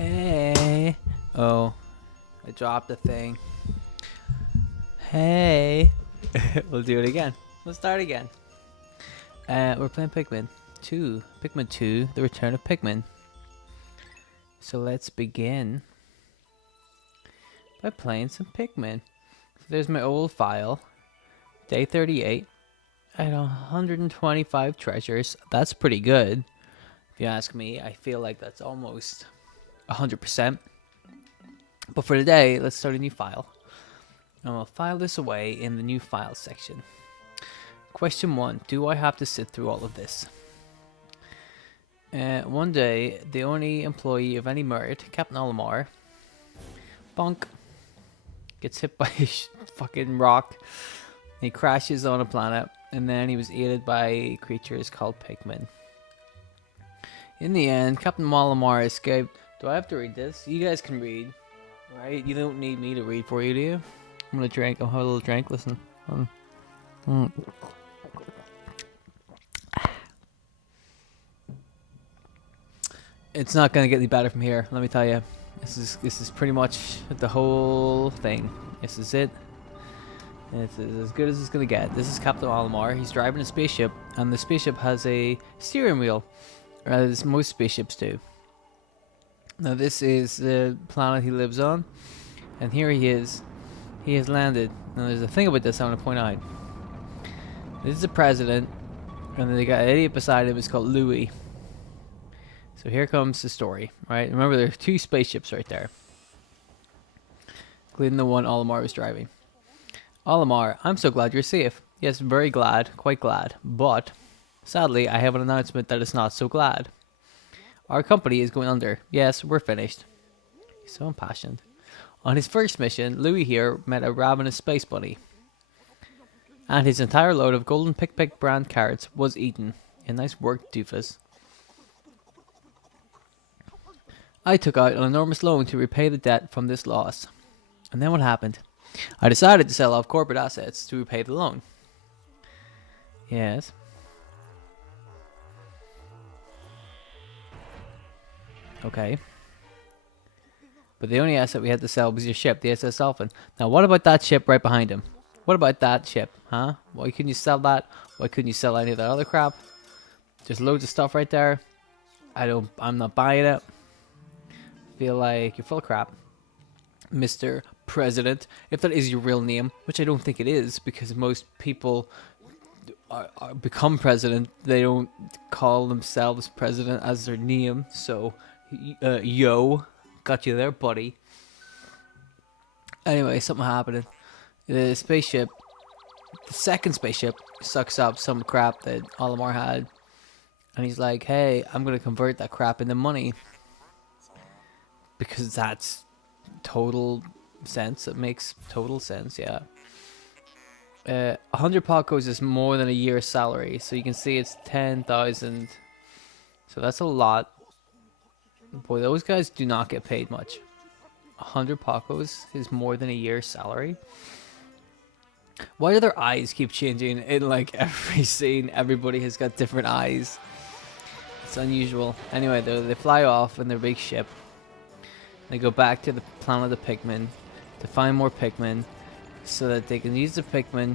Hey. Oh, I dropped the thing. Hey. We'll do it again. We'll start again. We're playing Pikmin 2. Pikmin 2, The Return of Pikmin. So let's begin by playing some Pikmin. So there's my old file. Day 38. I had 125 treasures. That's pretty good. If you ask me, I feel like that's almost 100%. But for today, let's start a new file. And we'll file this away in the new file section. Question 1. Do I have to sit through all of this? One day, the only employee of any merit, Captain Olimar, bonk, gets hit by a fucking rock. He crashes on a planet, and then he was aided by creatures called Pikmin. In the end, Captain Olimar escaped. Do I have to read this? You guys can read, right? You don't need me to read for you, do you? I'm gonna drink. I'll have a little drink. Listen. It's not gonna get any better from here. Let me tell you. This is pretty much the whole thing. This is it. It's as good as it's gonna get. This is Captain Olimar. He's driving a spaceship, and the spaceship has a steering wheel, as most spaceships do. Now this is the planet he lives on, and here he is. He has landed. Now there's a thing about this I want to point out. This is the president, and then they got an idiot beside him. It's called Louis. So here comes the story, right? Remember, there's two spaceships right there, including the one Olimar was driving. Olimar, I'm so glad you're safe. Yes, very glad, quite glad. But sadly, I have an announcement that is not so glad. Our company is going under. Yes, we're finished. He's so impassioned. On his first mission, Louis here met a ravenous space bunny, and his entire load of golden Pick brand carrots was eaten. A nice work, doofus. I took out an enormous loan to repay the debt from this loss. And then what happened? I decided to sell off corporate assets to repay the loan. Yes. Okay. But the only asset we had to sell was your ship, the SS Dolphin. Now, what about that ship right behind him? What about that ship, huh? Why couldn't you sell that? Why couldn't you sell any of that other crap? There's loads of stuff right there. I'm not buying it. Feel like you're full of crap, Mr. President. If that is your real name, which I don't think it is, because most people become president. They don't call themselves president as their name. So, yo. Got you there, buddy. Anyway, something happening. The spaceship, the second spaceship, sucks up some crap that Olimar had. And he's like, hey, I'm going to convert that crap into money. Because that's total sense. It makes total sense, yeah. 100 Pacos is more than a year's salary. So you can see it's 10,000. So that's a lot. Boy, those guys do not get paid much. 100 Pacos is more than a year's salary. Why do their eyes keep changing in like every scene? Everybody has got different eyes. It's unusual. Anyway, they fly off in their big ship. They go back to the planet of Pikmin to find more Pikmin so that they can use the Pikmin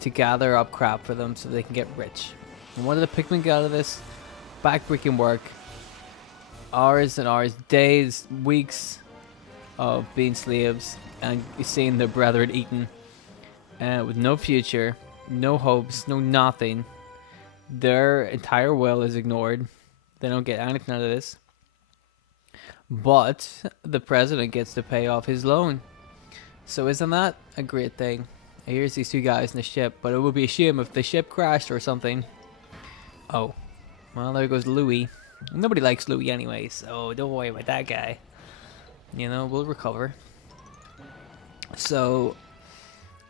to gather up crap for them so they can get rich. And what do the Pikmin get out of this? Backbreaking work. Hours and hours, days, weeks of being slaves and seeing their brethren eaten with no future, no hopes, no nothing. Their entire will is ignored. They don't get anything out of this. But the president gets to pay off his loan. So isn't that a great thing? Here's these two guys in the ship, but it would be a shame if the ship crashed or something. Oh, well, there goes Louis. Nobody likes Louis anyway, so don't worry about that guy. You know, we'll recover. So,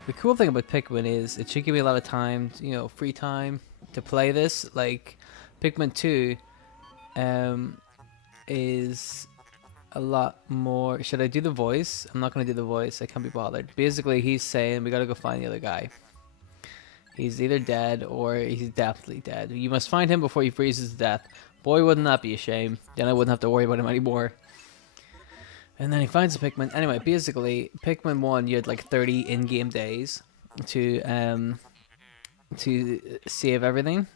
the cool thing about Pikmin is it should give me a lot of time, you know, free time to play this. Like, Pikmin 2 is a lot more... Should I do the voice? I'm not going to do the voice. I can't be bothered. Basically, he's saying we got to go find the other guy. He's either dead or he's definitely dead. You must find him before he freezes to death. Boy, wouldn't that be a shame. Then I wouldn't have to worry about him anymore. And then he finds a Pikmin. Anyway, basically, Pikmin 1, you had like 30 in-game days to save everything.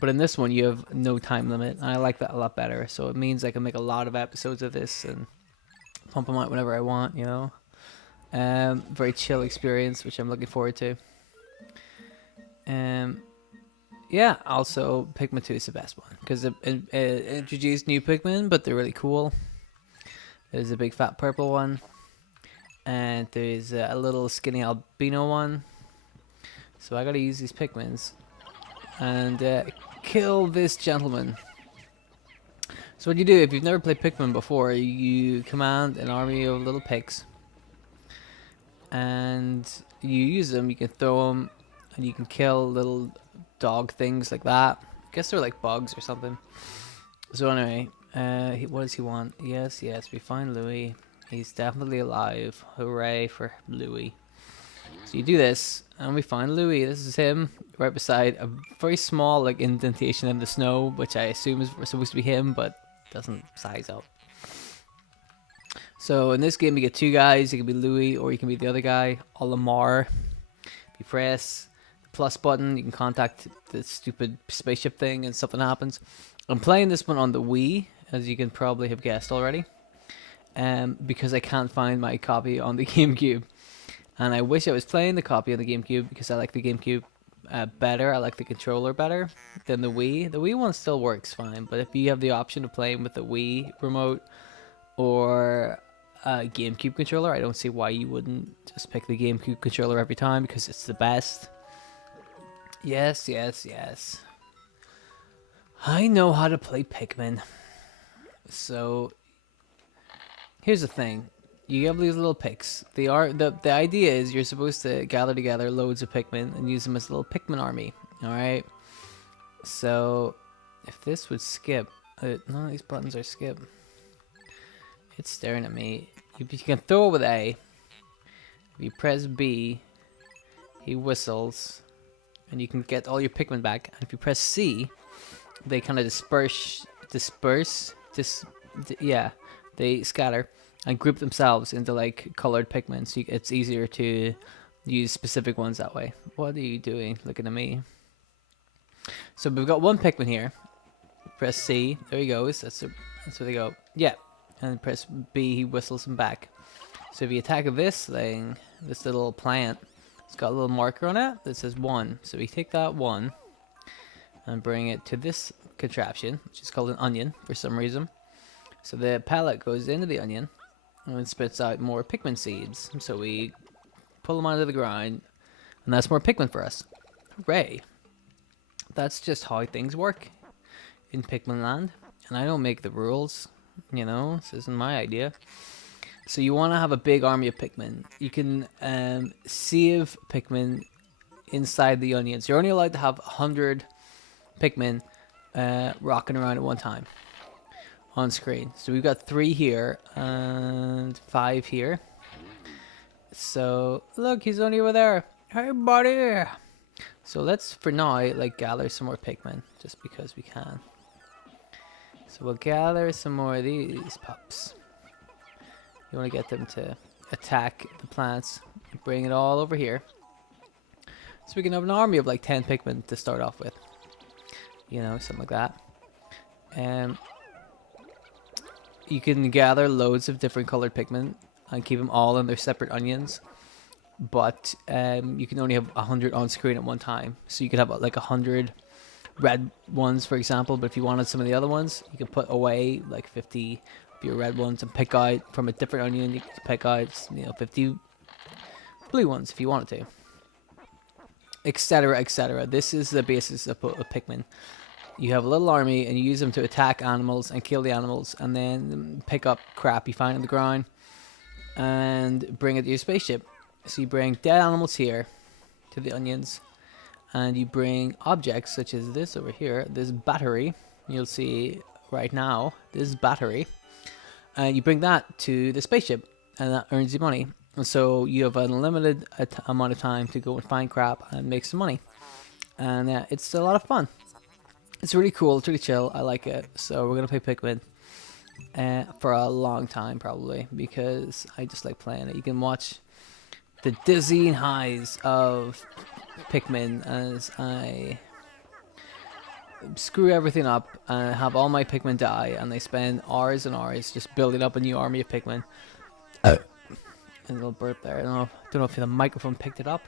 But in this one, you have no time limit, and I like that a lot better. So it means I can make a lot of episodes of this and pump them out whenever I want, you know. Very chill experience, which I'm looking forward to. Yeah, also Pikmin 2 is the best one because it introduced new Pikmin, but they're really cool. There's a big fat purple one, and there's a little skinny albino one. So I gotta use these Pikmins and kill this gentleman. So what you do if you've never played Pikmin before, you command an army of little pigs, and you use them. You can throw them, and you can kill little dog things like that. I guess they're like bugs or something. So anyway, what does he want? Yes, we find Louis. He's definitely alive. Hooray for Louis. So you do this, and we find Louis. This is him, right beside a very small like indentation in the snow, which I assume is supposed to be him, but doesn't size up. So in this game, you get two guys. You can be Louis, or you can be the other guy, Olimar. If you press the plus button, you can contact the stupid spaceship thing, and something happens. I'm playing this one on the Wii, as you can probably have guessed already, because I can't find my copy on the GameCube. And I wish I was playing the copy on the GameCube because I like the GameCube better. I like the controller better than the Wii. The Wii one still works fine, but if you have the option of playing with the Wii remote or a GameCube controller, I don't see why you wouldn't just pick the GameCube controller every time because it's the best. Yes. I know how to play Pikmin. So here's the thing. You have these little pigs. The idea is you're supposed to gather together loads of Pikmin and use them as a little Pikmin army. Alright? So if this would skip, none of these buttons are skip. It's staring at me. You can throw it with A. If you press B, he whistles, and you can get all your Pikmin back. And if you press C, they kind of they scatter and group themselves into like colored Pikmin, so it's easier to use specific ones that way. What are you doing? Looking at me. So we've got one Pikmin here. Press C. There he goes. That's where they go. Yeah. And press B. He whistles them back. So if you attack this thing, this little plant, it's got a little marker on it that says 1. So we take that 1 and bring it to this contraption, which is called an onion for some reason. So the pellet goes into the onion and it spits out more Pikmin seeds. So we pull them onto the ground, and that's more Pikmin for us. Hooray! That's just how things work in Pikmin land. And I don't make the rules, you know, this isn't my idea. So you want to have a big army of Pikmin. You can save Pikmin inside the onions. You're only allowed to have 100 Pikmin rocking around at one time on screen. So we've got 3 here and 5 here. So look, he's only over there. Hey buddy! So let's for now like gather some more Pikmin just because we can. So we'll gather some more of these pups. You want to get them to attack the plants. Bring it all over here. So we can have an army of like 10 Pikmin to start off with. You know, something like that. You can gather loads of different colored Pikmin and keep them all in their separate onions. But you can only have 100 on screen at one time. So you could have like 100 red ones, for example. But if you wanted some of the other ones, you can put away like 50 of your red ones and pick out from a different onion. You can pick out, you know, 50 blue ones if you wanted to, etc., etc. This is the basis of Pikmin. You have a little army and you use them to attack animals and kill the animals, and then pick up crap you find on the ground and bring it to your spaceship. So you bring dead animals here to the onions, and you bring objects such as this over here, this battery. You'll see right now, this battery, and you bring that to the spaceship, and that earns you money. And so you have an unlimited amount of time to go and find crap and make some money, and it's a lot of fun. It's really cool. It's really chill. I like it. So we're gonna play Pikmin. for a long time probably, because I just like playing it. You can watch the dizzying highs of Pikmin as I screw everything up and have all my Pikmin die, and they spend hours and hours just building up a new army of Pikmin. And a little burp there. I don't know if the microphone picked it up.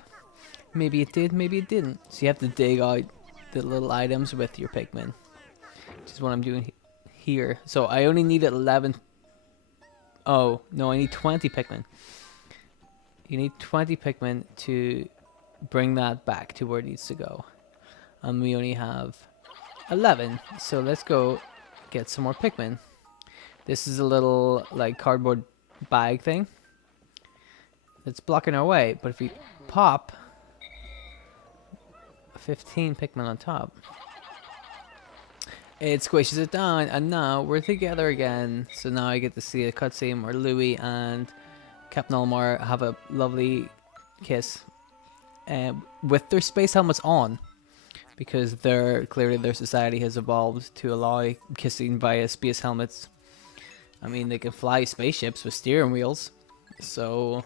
Maybe it did, maybe it didn't. So you have to dig out the little items with your Pikmin, which is what I'm doing here. So I only need 11. Oh, no, I need 20 Pikmin. You need 20 Pikmin to bring that back to where it needs to go. And we only have 11. So let's go get some more Pikmin. This is a little like cardboard bag thing that's blocking our way. But if we pop 15 Pikmin on top, it squishes it down, and now we're together again. So now I get to see a cutscene where Louie and Captain Olimar have a lovely kiss with their space helmets on, because clearly their society has evolved to allow kissing via space helmets. I mean, they can fly spaceships with steering wheels, so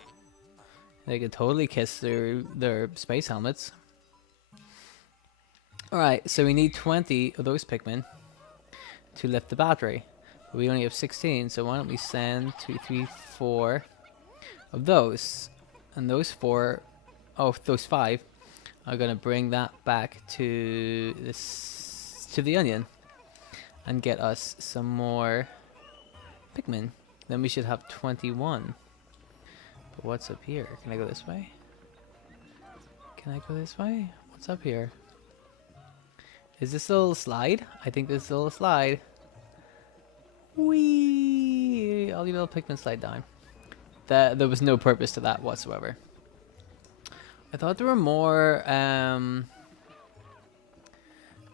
they could totally kiss their space helmets. Alright, so we need 20 of those Pikmin to lift the battery. We only have 16, so why don't we send 2, 3, 4 of those, and those 4, oh, those 5 are gonna bring that back to the onion and get us some more Pikmin. Then we should have 21. But what's up here? Can I go this way? Can I go this way? What's up here? Is this a little slide? I think this is a little slide. Whee! All you little Pikmin slide down. There was no purpose to that whatsoever. I thought there were more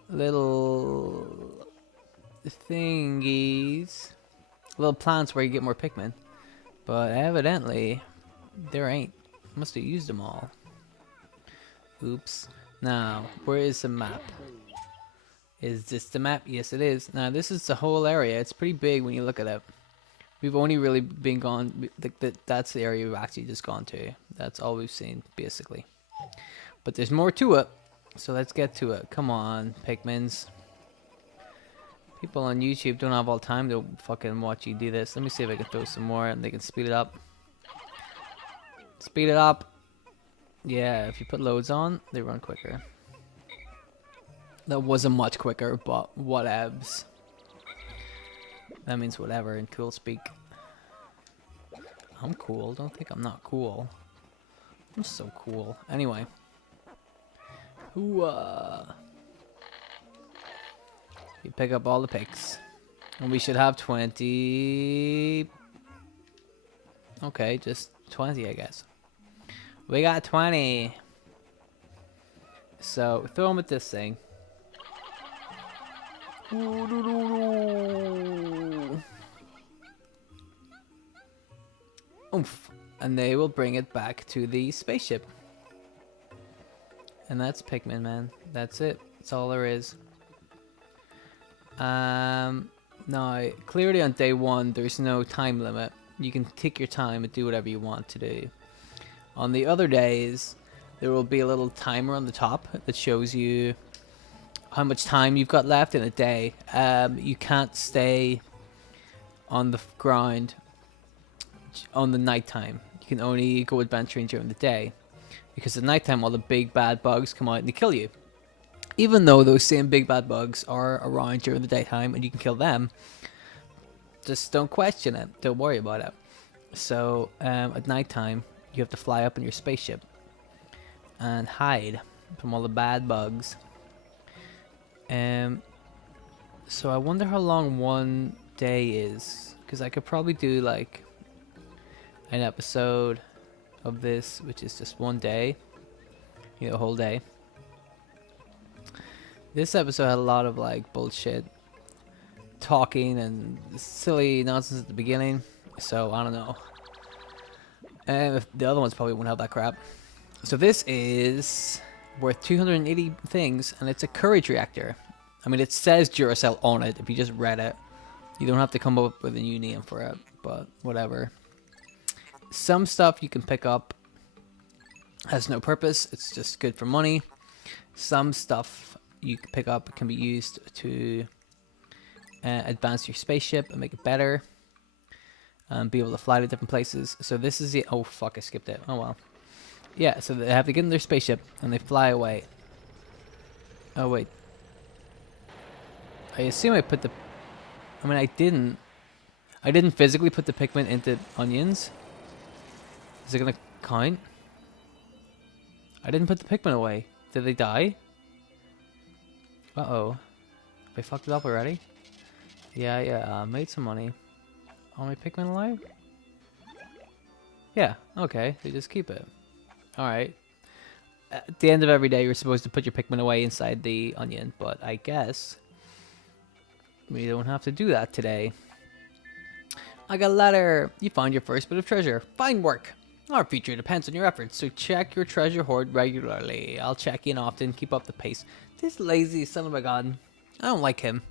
little thingies, little plants where you get more Pikmin, but evidently there ain't. Must have used them all. Oops. Now, where is the map? Is this the map? Yes, it is. Now, this is the whole area. It's pretty big when you look at it. We've only really been gone. That's the area we've actually just gone to. That's all we've seen, basically. But there's more to it. So let's get to it. Come on, Pikmins. People on YouTube don't have all time to fucking watch you do this. Let me see if I can throw some more and they can speed it up. Speed it up. Yeah, if you put loads on, they run quicker. That wasn't much quicker, but whatevs. That means whatever in cool speak. I'm cool. Don't think I'm not cool. I'm so cool. Anyway. You pick up all the picks. And we should have 20. Okay, just 20, I guess. We got 20. So, throw them at this thing. Oomph. And they will bring it back to the spaceship. And that's Pikmin, man. That's it. That's all there is. Now, clearly on day 1, there's no time limit. You can take your time and do whatever you want to do. On the other days, there will be a little timer on the top that shows you how much time you've got left in a day. You can't stay on the ground on the nighttime. You can only go adventuring during the day, because at nighttime all the big bad bugs come out and they kill you. Even though those same big bad bugs are around during the daytime and you can kill them, just don't question it. Don't worry about it. So at nighttime you have to fly up in your spaceship and hide from all the bad bugs. So I wonder how long one day is, because I could probably do like an episode of this which is just one day, you know, a whole day. This episode had a lot of like bullshit talking and silly nonsense at the beginning, so I don't know. And the other ones probably won't have that crap. So this is worth 280 things, and it's a courage reactor. I mean, it says Duracell on it if you just read it. You don't have to come up with a new name for it, but whatever. Some stuff you can pick up has no purpose. It's just good for money. Some stuff you can pick up can be used to advance your spaceship and make it better. And be able to fly to different places. So this is the... Oh, fuck, I skipped it. Oh, well. Yeah, so they have to get in their spaceship and they fly away. Oh, wait. I assume I put the... I mean, I didn't. I didn't physically put the Pikmin into onions. Is it going to count? I didn't put the Pikmin away. Did they die? Uh-oh. They fucked it up already? Yeah, made some money. Are my Pikmin alive? Yeah, okay. They just keep it. Alright. At the end of every day, you're supposed to put your Pikmin away inside the onion, but I guess we don't have to do that today. I got a letter. You found your first bit of treasure. Fine work. Our future depends on your efforts, so check your treasure hoard regularly. I'll check in often. Keep up the pace. This lazy son of a gun. I don't like him.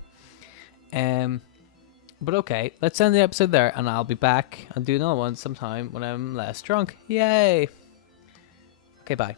But okay, let's end the episode there, and I'll be back and do another one sometime when I'm less drunk. Yay! Okay, bye.